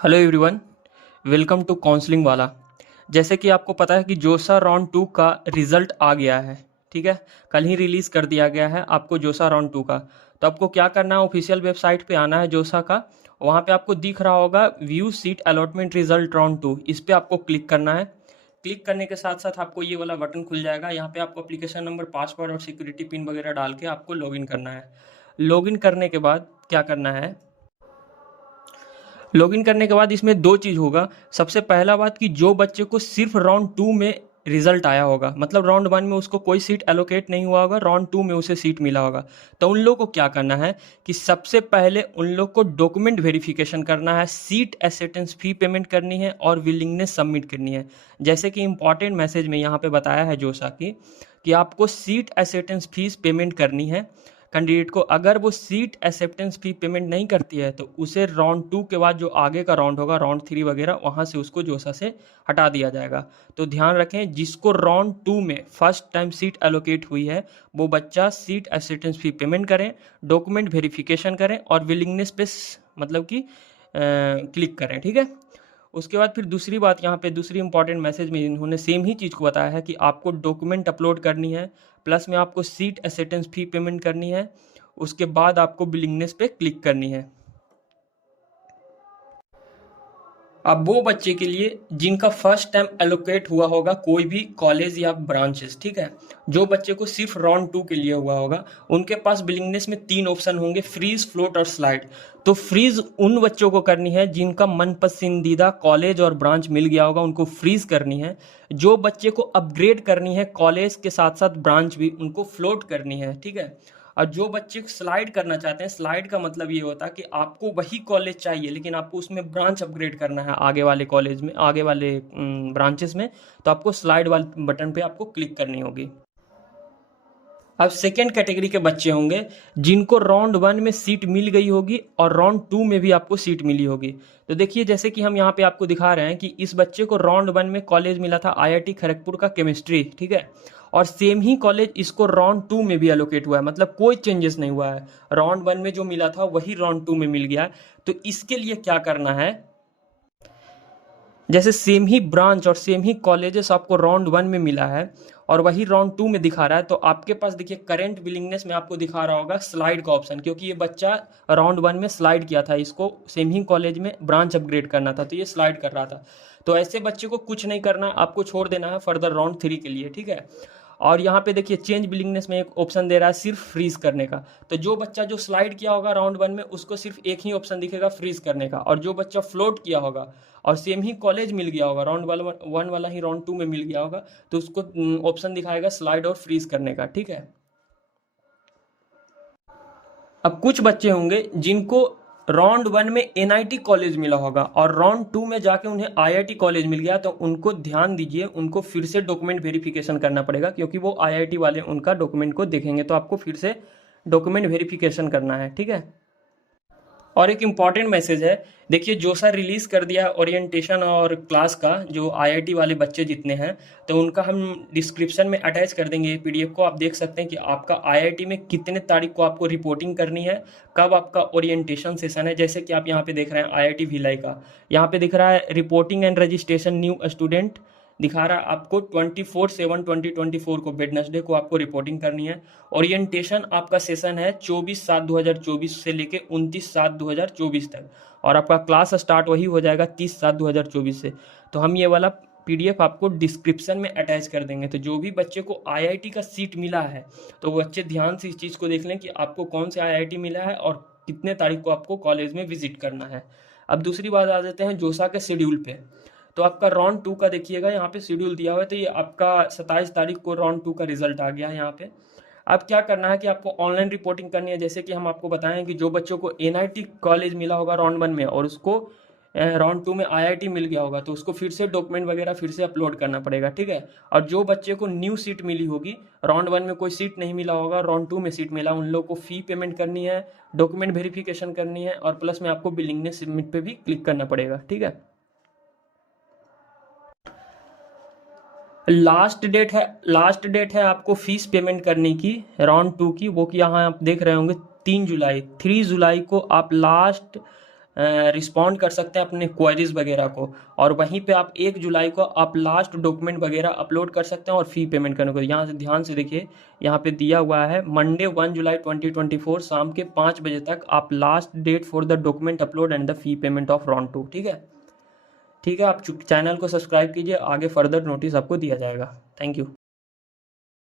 Hello everyone, welcome to counselling वाला। जैसे कि आपको पता है कि जोसा राउंड 2 का रिजल्ट आ गया है। ठीक है, कल ही रिलीज़ कर दिया गया है आपको जोसा राउंड 2 का। तो आपको क्या करना है, ऑफिशियल वेबसाइट पे आना है जोसा का। वहाँ पे आपको दिख रहा होगा view seat allotment result round 2, इस पर आपको क्लिक करना है। क्लिक करने के साथ साथ आपको ये वाला बटन खुल जाएगा। यहाँ पे आपको एप्लीकेशन नंबर, पासवर्ड और सिक्योरिटी पिन वगैरह डाल के आपको लॉगिन करना है। लॉगिन करने के बाद क्या करना है, लॉगिन करने के बाद इसमें दो चीज़ होगा। सबसे पहला बात कि जो बच्चे को सिर्फ राउंड 2 में रिजल्ट आया होगा, मतलब राउंड 1 में उसको कोई सीट एलोकेट नहीं हुआ होगा, राउंड 2 में उसे सीट मिला होगा, तो उन लोगों को क्या करना है कि सबसे पहले उन लोग को डॉक्यूमेंट वेरिफिकेशन करना है, सीट एक्सेप्टेंस फी पेमेंट करनी है और विलिंगनेस सबमिट करनी है। जैसे कि इंपॉर्टेंट मैसेज में यहाँ पे बताया है जोसा की कि आपको सीट एक्सेप्टेंस फीस पेमेंट करनी है कैंडिडेट को। अगर वो सीट एक्सेप्टेंस फी पेमेंट नहीं करती है तो उसे राउंड 2 के बाद जो आगे का राउंड होगा, राउंड 3 वगैरह, वहाँ से उसको जोसा से हटा दिया जाएगा। तो ध्यान रखें, जिसको राउंड 2 में फर्स्ट टाइम सीट एलोकेट हुई है वो बच्चा सीट एक्सेप्टेंस फी पेमेंट करें, डॉक्यूमेंट वेरिफिकेशन करें और विलिंगनेस पे मतलब कि क्लिक करें। ठीक है, उसके बाद फिर दूसरी बात, यहाँ पे दूसरी इंपॉर्टेंट मैसेज में इन्होंने सेम ही चीज़ को बताया है कि आपको डॉक्यूमेंट अपलोड करनी है, प्लस में आपको सीट एक्सेप्टेंस फी पेमेंट करनी है, उसके बाद आपको बिलिंगनेस पे क्लिक करनी है। अब वो बच्चे के लिए जिनका फर्स्ट टाइम एलोकेट हुआ होगा कोई भी कॉलेज या ब्रांचेस, ठीक है, जो बच्चे को सिर्फ राउंड 2 के लिए हुआ होगा, उनके पास बिलिंगनेस में 3 ऑप्शन होंगे, फ्रीज, फ्लोट और स्लाइड। तो फ्रीज उन बच्चों को करनी है जिनका मन पसंदीदा कॉलेज और ब्रांच मिल गया होगा, उनको फ्रीज करनी है। जो बच्चे को अपग्रेड करनी है कॉलेज के साथ साथ ब्रांच भी, उनको फ्लोट करनी है। ठीक है, और जो बच्चे स्लाइड करना चाहते हैं, स्लाइड का मतलब ये होता है कि आपको वही कॉलेज चाहिए लेकिन आपको उसमें ब्रांच अपग्रेड करना है आगे वाले कॉलेज में, आगे वाले ब्रांचेस में, तो आपको स्लाइड वाले बटन पे आपको क्लिक करनी होगी। अब सेकेंड कैटेगरी के बच्चे होंगे जिनको राउंड 1 में सीट मिल गई होगी और राउंड 2 में भी आपको सीट मिली होगी। तो देखिए, जैसे कि हम यहाँ पे आपको दिखा रहे हैं कि इस बच्चे को राउंड 1 में कॉलेज मिला था आईआईटी खड़गपुर का केमिस्ट्री, ठीक है, और सेम ही कॉलेज इसको राउंड 2 में भी एलोकेट हुआ है, मतलब कोई चेंजेस नहीं हुआ है, राउंड 1 में जो मिला था वही राउंड 2 में मिल गया है। तो इसके लिए क्या करना है, जैसे सेम ही ब्रांच और सेम ही कॉलेजेस आपको राउंड 1 में मिला है और वही राउंड 2 में दिखा रहा है, तो आपके पास देखिए करेंट विलिंगनेस में आपको दिखा रहा होगा स्लाइड का ऑप्शन, क्योंकि ये बच्चा राउंड 1 में स्लाइड किया था, इसको सेम ही कॉलेज में ब्रांच अपग्रेड करना था, तो ये स्लाइड कर रहा था। तो ऐसे बच्चे को कुछ नहीं करना, आपको छोड़ देना है फर्दर राउंड 3 के लिए। ठीक है, और यहाँ पे देखिए चेंज बिलिंगनेस में एक ऑप्शन दे रहा है सिर्फ फ्रीज करने का। तो जो बच्चा जो स्लाइड किया होगा राउंड 1 में उसको सिर्फ एक ही ऑप्शन दिखेगा फ्रीज करने का, और जो बच्चा फ्लोट किया होगा और सेम ही कॉलेज मिल गया होगा, राउंड 1 वाला ही राउंड 2 में मिल गया होगा, तो उसको ऑप्शन दिखाएगा स्लाइड और फ्रीज करने का। ठीक है, अब कुछ बच्चे होंगे जिनको राउंड 1 में एनआईटी कॉलेज मिला होगा और राउंड 2 में जाके उन्हें आईआईटी कॉलेज मिल गया, तो उनको ध्यान दीजिए, उनको फिर से डॉक्यूमेंट वेरिफिकेशन करना पड़ेगा, क्योंकि वो आईआईटी वाले उनका डॉक्यूमेंट को देखेंगे, तो आपको फिर से डॉक्यूमेंट वेरिफिकेशन करना है। ठीक है, और एक इम्पॉर्टेंट मैसेज है, देखिए जोसा रिलीज कर दिया ओरिएंटेशन और क्लास का, जो आईआईटी वाले बच्चे जितने हैं, तो उनका हम डिस्क्रिप्शन में अटैच कर देंगे पीडीएफ को। आप देख सकते हैं कि आपका आईआईटी में कितने तारीख को आपको रिपोर्टिंग करनी है, कब आपका ओरिएंटेशन सेशन है। जैसे कि आप यहाँ पे देख रहे हैं आईआईटी भिलाई का, यहाँ पे दिख रहा है reporting and registration new student, दिखा रहा है आपको 24/7/2024 को, वेडनेसडे को आपको रिपोर्टिंग करनी है। ओरिएंटेशन आपका सेशन है 24/7/2024 से लेके 29/7/2024 तक, और आपका क्लास स्टार्ट वही हो जाएगा 30/7/2024 से। तो हम ये वाला पीडीएफ आपको डिस्क्रिप्शन में अटैच कर देंगे। तो जो भी बच्चे को आईआईटी का सीट मिला है तो वो बच्चे ध्यान से इस चीज़ को देख लें कि आपको कौन से आईआईटी मिला है और कितने तारीख को आपको कॉलेज में विजिट करना है। अब दूसरी बात आ जाते हैं जोसा के शेड्यूल पे। तो आपका राउंड 2 का देखिएगा, यहाँ पे शेड्यूल दिया हुआ है, तो ये आपका 27 तारीख को राउंड 2 का रिजल्ट आ गया है यहाँ पे। अब क्या करना है कि आपको ऑनलाइन रिपोर्टिंग करनी है। जैसे कि हम आपको बताएं कि जो बच्चों को एनआईटी कॉलेज मिला होगा राउंड 1 में और उसको राउंड 2 में आईआईटी मिल गया होगा, तो उसको फिर से डॉक्यूमेंट वगैरह फिर से अपलोड करना पड़ेगा। ठीक है, और जो बच्चे को न्यू सीट मिली होगी, राउंड 1 में कोई सीट नहीं मिला होगा, राउंड 2 में सीट मिला, उन लोग को फी पेमेंट करनी है, डॉक्यूमेंट वेरिफिकेशन करनी है, और प्लस में आपको बिलिंगनेस सबमिट पे भी क्लिक करना पड़ेगा। ठीक है, लास्ट डेट है आपको फीस पेमेंट करने की राउंड 2 की, वो कि यहाँ आप देख रहे होंगे 3 जुलाई, 3 जुलाई को आप लास्ट रिस्पॉन्ड कर सकते हैं अपने क्वेरीज वगैरह को। और वहीं पे आप 1 जुलाई को आप लास्ट डॉक्यूमेंट वगैरह अपलोड कर सकते हैं और फ़ी पेमेंट करने को। यहाँ से ध्यान से देखिए, यहाँ पे दिया हुआ है मंडे 1 जुलाई 2024 शाम के 5 बजे तक आप last date for the document upload and the fee payment of round 2। ठीक है, ठीक है। आप चैनल को सब्सक्राइब कीजिए, आगे फर्दर नोटिस आपको दिया जाएगा। Thank you.